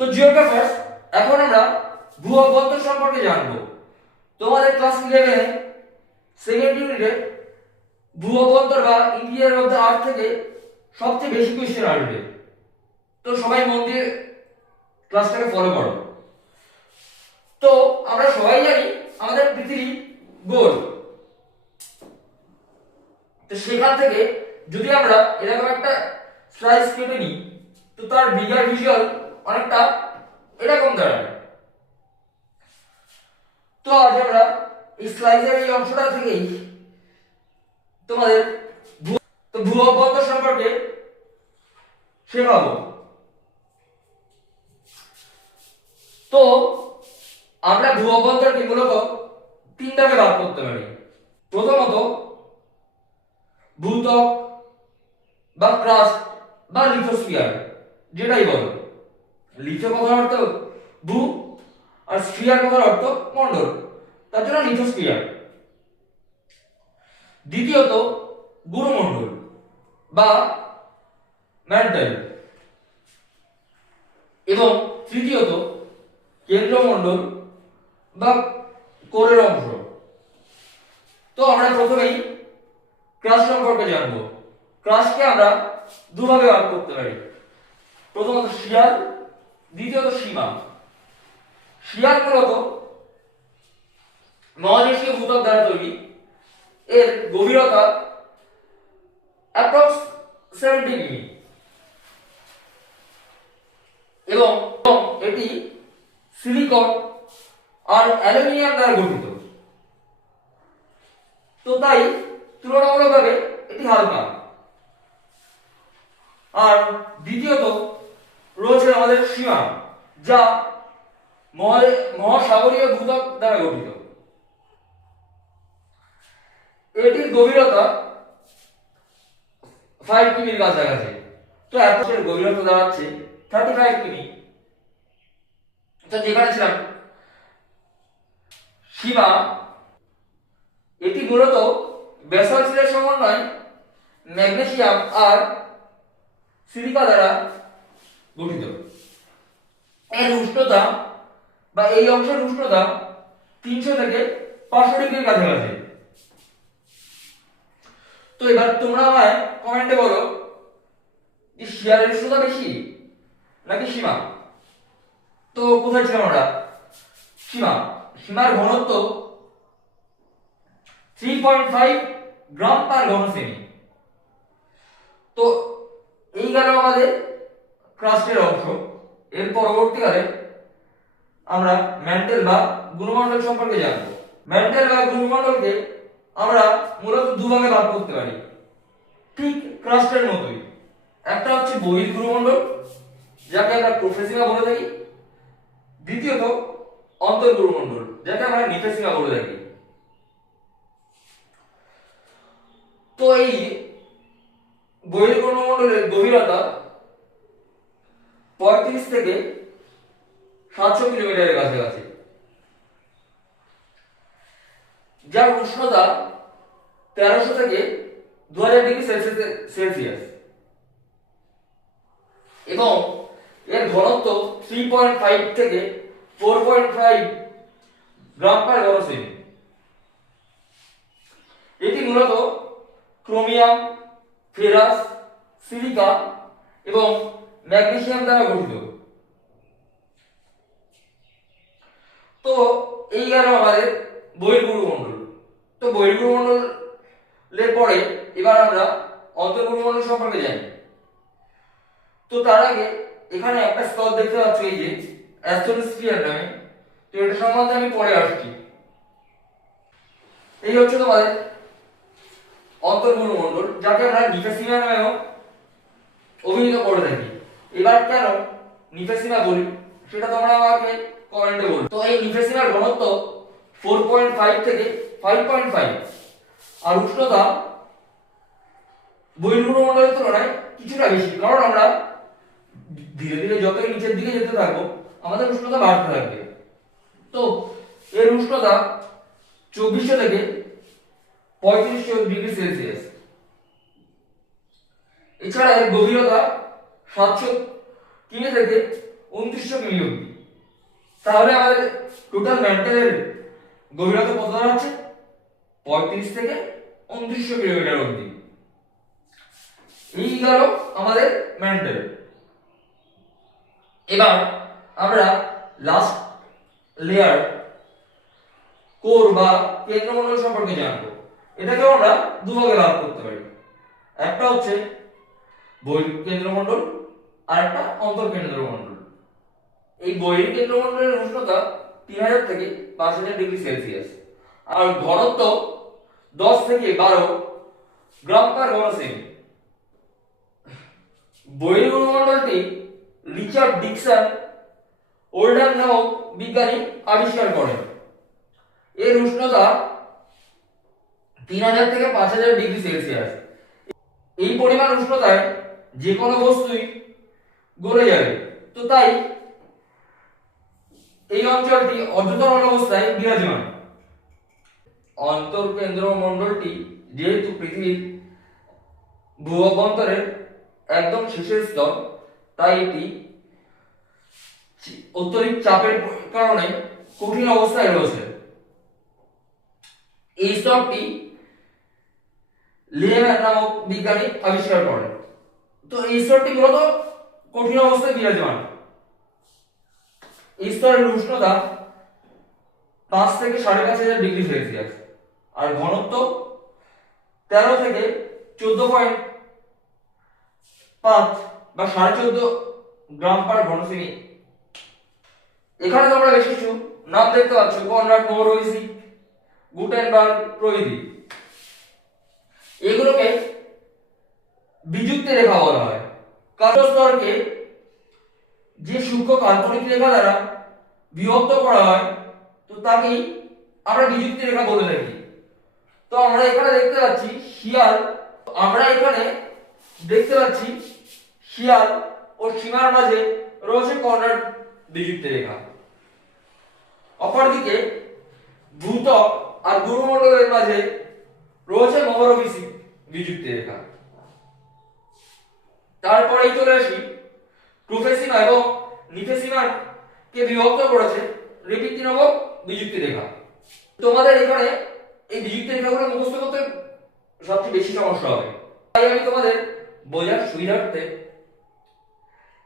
তো জিওগ্রাফার্স, এখন আমরা ভূ অভ্যন্তর সম্পর্কে জানবো। তোমাদের ক্লাস 11 এ সেকেন্ড ইউনিটে ভূ অভ্যন্তর বা ইন্টিরিয়র অফ দ্য আর্থ থেকে সবচেয়ে বেশি কোশ্চেন আসবে। তো সবাই মন দিয়ে ক্লাসটাকে ফলো করো। তো আমরা সবাই জানি আমাদের পৃথিবী গোল। তো সেখান থেকে যদি আমরা এরকম একটা স্লাইস কেটে নিই, তো তার বিগার ভিজুয়াল অনেকটা এরকম দাঁড়াবে। তো আজ আমরা এই স্লাইসের এই অংশটা থেকেই তোমাদের ভূ অভ্যন্তর সম্পর্কে শেখাবো। তো আমরা ভূ অভ্যন্তরকে মূলত তিন ভাগে ভাগ করতে পারি। প্রথমত ভূত্বক বা ক্রাস্ট বা লিথোস্ফিয়ার, যেটাই বলো। লিথো কথার অর্থ ভূ, আর স্ফিয়ার কথার অর্থ মণ্ডল, তার জন্য লিথোস্ফিয়ার। দ্বিতীয়ত গুরুমণ্ডল বা ম্যান্টেল, এবং তৃতীয়ত কেন্দ্রমণ্ডল বা কোরের অংশ। তো আমরা প্রথমেই ক্রাস্ট সম্পর্কে জানবো। ক্রাস্টকে আমরা দুভাবে ভাগ করতে পারি। প্রথমত শিয়ার, দ্বিতীয়ত সীমা। শিয়ার মূলত মহাদেশীয় ভূত্বক দ্বারা তৈরি। এর গভীরতা অ্যাপ্রক্স 70 মিমি এবং এটি সিলিকন আর অ্যালুমিনিয়াম দ্বারা গঠিত। তো তাই তুলনামূলকভাবে এটি হালকা। আর দ্বিতীয়ত রয়েছে আমাদের সীমা, যা মহাসাগরীয় ভূত্বক দ্বারা গঠিত। এটির গভীরতা 5 কিমির কাছাকাছি। তো অ্যাপ্রক্সের গভীরতা দাঁড়াচ্ছে 35 কিমি। তো যেখানে ছিলাম সীমা, এটি মূলত ব্যাসল্টের সমন্বয় ম্যাগনেসিয়াম আর সিলিকা দ্বারা গঠিত। এর উষ্ণতা বা এই অংশের উষ্ণতা 300 থেকে 500 ডিগ্রির কাছাকাছি। তো এবার তোমরা আমায় কমেন্টে বলো যে শিয়ারের উষ্ণতা বেশি নাকি সীমা। তো কোথায় ছিলাম আমরা? সীমা। সীমার ঘনত্ব 3.5 গ্রাম পার ঘন সেমি। তো এই গেল আমাদের ক্রাস্টের অংশ। এর পরবর্তীকালে আমরা ম্যান্টেল বা গুরুমণ্ডল সম্পর্কে জানবো। ম্যান্টেল বা গুরুমণ্ডলকে আমরা মূলত দুভাগে ভাগ করতে পারি, ঠিক ক্রাস্টের মতোই। একটা হচ্ছে বহির্গুরুমণ্ডল, যাকে আমরা প্রোফেসিমা বলে থাকি। দ্বিতীয়ত অন্তর্গুরুমণ্ডল, যাকে আমরা নিফেসিমা বলে থাকি। তো এই বহির্গুরুমণ্ডলের গভীরতা 35 থেকে 700 কিলোমিটারের কাছাকাছি, যার উষ্ণতা 1300 থেকে 2000 ডিগ্রি সেলসিয়াস এবং এর ঘনত্ব 3.5 থেকে 4.5 গ্রাম পার ঘন সেমি। এটি মূলত ক্রোমিয়াম, ফেরাস, সিলিকা এবং ম্যাগনেসিয়াম দ্বারা গঠিত। তো এই গেল আমাদের বহির্গুরুমণ্ডল। তো বহির্গুরুমণ্ডলের পরে এবার আমরা অন্তর্গুরুমণ্ডল সম্পর্কে জানি। তো তার আগে এখানে একটা স্তর দেখতে পাচ্ছ, এই যে অ্যাস্ট্রোস্ফিয়ার নামে। তো এটা সম্বন্ধে আমি পরে আসছি। এই হচ্ছে তোমাদের অন্তর্গুরুমণ্ডল, যাকে আমরা নিফেসিমা নামেও অভিহিত করে থাকি। এবার কেন নিফেসিমা বলি সেটা তোমরা আমাকে কমেন্টে বলো। তো এই নিফেসিমার ঘনত্ব 4.5 থেকে 5.5 আর উষ্ণতা বহির্গুরুমণ্ডলের তুলনায় কিছুটা বেশি, কারণ আমরা ধীরে ধীরে যতই নিচের দিকে যেতে থাকবো আমাদের উষ্ণতা বাড়তে থাকবে। তো এর উষ্ণতা 2400 থেকে 3500 ডিগ্রি সেলসিয়াস। এছাড়া এর গভীরতা 700 কিমি থেকে 2900 মিলি অবধি। তাহলে আমাদের টোটাল ম্যান্টেলের গভীরতা কত দাঁড়াচ্ছে? 35 থেকে 2900 কিলোমিটার অবধি। এই গেল আমাদের ম্যান্টেল। এবার আমরা লাস্ট লেয়ার কোর বা কেন্দ্রমণ্ডল সম্পর্কে জানবো। এটাকেও আমরা দুভাগে ভাগ করতে পারি। একটা হচ্ছে বহির্কেন্দ্রমণ্ডল আর একটা অন্তর্কেন্দ্রমণ্ডল। এই বহির্কেন্দ্রমণ্ডলের উষ্ণতা 3000 থেকে 5000 ডিগ্রি সেলসিয়াস আর ঘনত্ব 10 থেকে 12 গ্রাম পার ঘন সেমি। বহির্মণ্ডলটি রিচার্ড ডিকসন ওল্ডার নামক বিজ্ঞানী আবিষ্কার করেন। এর উষ্ণতা 3000 থেকে 5000 ডিগ্রি সেলসিয়াস। এই পরিমাণ উষ্ণতায় যে কোনো বস্তুই গলে যাবে। তো তাই এই অঞ্চলটি অর্ধতরল অবস্থায় বিরাজমান। অন্তর্কেন্দ্রমণ্ডলটি যেহেতু পৃথিবীর ভূঅভ্যন্তরের একদম শেষের স্তর, তাই এটি অত্যধিক চাপের কারণে কঠিন অবস্থায় রয়েছে। এই স্তরটি লিহম্যান নামক বিজ্ঞানী আবিষ্কার করেন। তো এই স্তরটি মূলত কঠিন অবস্থায় বিরাজমান। এই স্তরের উষ্ণতা 5 থেকে 5500 ডিগ্রি সেলসিয়াস আর ঘনত্ব 13 থেকে 14.5 বা 14.5 গ্রাম পার ঘন সেমি। এখানে তোমরা বেশ কিছু নাম দেখতে পাচ্ছ: কনরাড, মোহরভিসিক, গুটেনবার্গ প্রভৃতি। এগুলোকে বিযুক্ত রেখা বলা হয়। কালো স্তরকে যে সূক্ষ্ম কাল্পনিক রেখা দ্বারা বিভক্ত করা হয়, তো তাকেই আমরা বিযুক্ত রেখা বলে থাকি। তো আমরা এখানে দেখতে পাচ্ছি শিয়াল, শিয়াল ও সীমার মাঝে রয়েছে কনরাড বিযুক্ত রেখা। অপরদিকে ভূত্বক আর গুরুমণ্ডলের মাঝে রয়েছে মোহরভিসিক বিযুক্ত রেখা। তারপরেই চলে আসি প্রোফেসিমা এবং নিফেসিমা কে বিভক্ত করেছে রেপিক্তি নামক বিযুক্ত রেখা। তোমাদের এখানে এই বিযুক্ত রেখাগুলো মুখস্থ করতে সবচেয়ে বেশি সমস্যা হবে, তাই আমি তোমাদের বোঝার সুবিধার্থে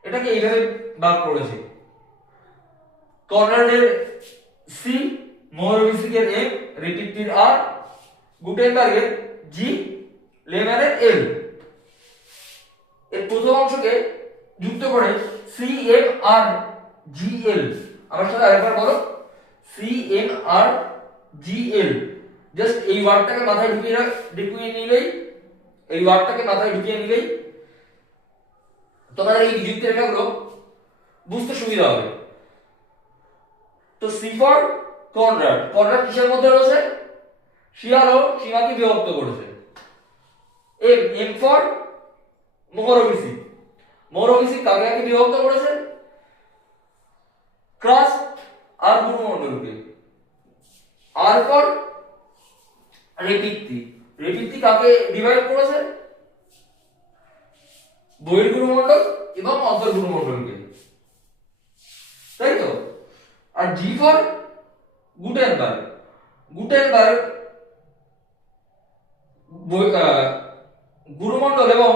এটাকে এইভাবে ভাগ করেছি: কনরাডের সি, মোহরভিসিকের এম, রেপিক্টির আর, গুটেনবার্গের জি, লিহম্যানের এল। এর প্রথম অংশকে যুক্ত করে সি এম আর জি এল। আমার সাথে আরেকবার বলো, সি এম আর জি এল। জাস্ট এই ওয়ার্ডটাকে মাথায় ঢুকিয়ে নিলেই তোমাদের এই বিযুক্ত রেখাগুলো বুঝতে সুবিধা হবে। তো সি ফর কনরাড, কনরাড কিসের মধ্যে রয়েছে? শিয়াল ও সীমাকে বিভক্ত করেছে। এম, এম ফর মোহরভিসিক, মোহরভিসিক কাকে বিভক্ত করেছে? Crust R গুরুমণ্ডলকে। আর ফর রেপিক্তি, রেপিক্তি কাকে ডিভাইড করেছে? বহির্গুরুমণ্ডল এবং অন্তর্গুরুমণ্ডলকে, তাই তো। আর জি ফর গুটেনবার্গ, গুটেনবার্গ গুরুমণ্ডল এবং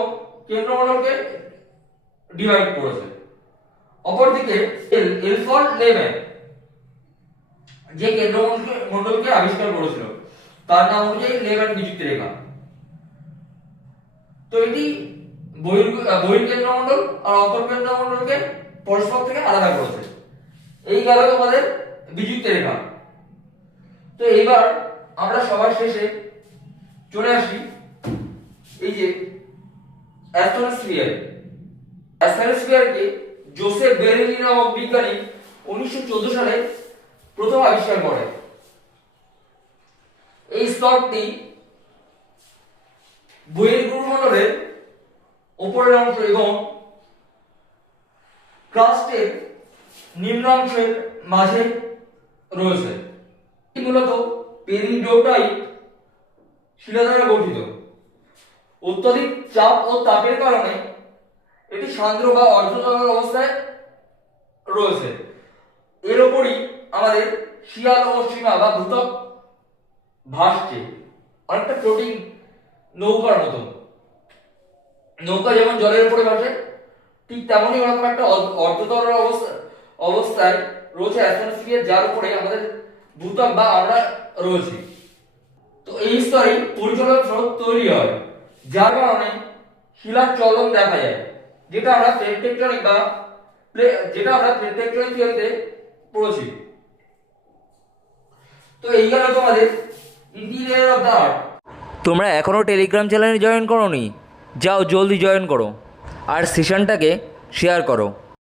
কেন্দ্রমণ্ডলকে ডিভাইড করেছে। অপরদিকে এল, এল ফর লিহম্যান, যে কেন্দ্রমণ্ডলকে আবিষ্কার করেছিল তার নাম অনুযায়ী লিহম্যান বিযুক্ত রেখা। তো এটি বহির্কেন্দ্রমণ্ডল আর অন্তর্কেন্দ্রমণ্ডলকে পরস্পর থেকে আলাদা করেছে। এই গেল তোমাদের বিযুক্ত রেখা। তো এইবার আমরা সবার শেষে চলে আসি এই যে অ্যাস্ট্রোস্ফিয়ার। অ্যাস্ট্রোস্ফিয়ারকে জোসেফ বেরেলি নামক বিজ্ঞানী 1914 সালে প্রথম আবিষ্কার করেন। এই স্তরটি বহির্গুরুমণ্ডলের উপরের অংশ এবং ক্রাস্টের নিম্ন অংশের মাঝে রয়েছে। এটি মূলত পেরিডোটাইট শিলা দ্বারা গঠিত। অত্যধিক চাপ ও তাপের কারণে এটি সান্দ্র বা অর্ধতরল অবস্থায় রয়েছে। এর ওপরই আমাদের শিয়াল ও সীমা বা ভূত্বক ভাসছে, অনেকটা ফ্লোটিং নৌকার মতো। নৌকা যেমন জলের উপরে ভাসে, ঠিক তেমনই ওরকম একটা অর্ধতল অবস্থায় রয়েছে অ্যাটমসফিয়ার, যার উপরে আমাদের ভূত্বক বা আমরা রয়েছি। তো এই স্তরে পরিচলক স্রোত তৈরি হয়, যার কারণে শিলার চলন দেখা যায়, যেটা আমরা প্লেট টেকটনিক বা প্লেট টেকটনিক থিওরিতে পড়েছি। তো এই গেল তোমাদের ইন্টিরিয়ার অফ দ্য আর্থ। তোমরা এখনও টেলিগ্রাম চ্যানেলে জয়েন করোনি? যাও জলদি জয়েন করো আর সেশনটাকে শেয়ার করো।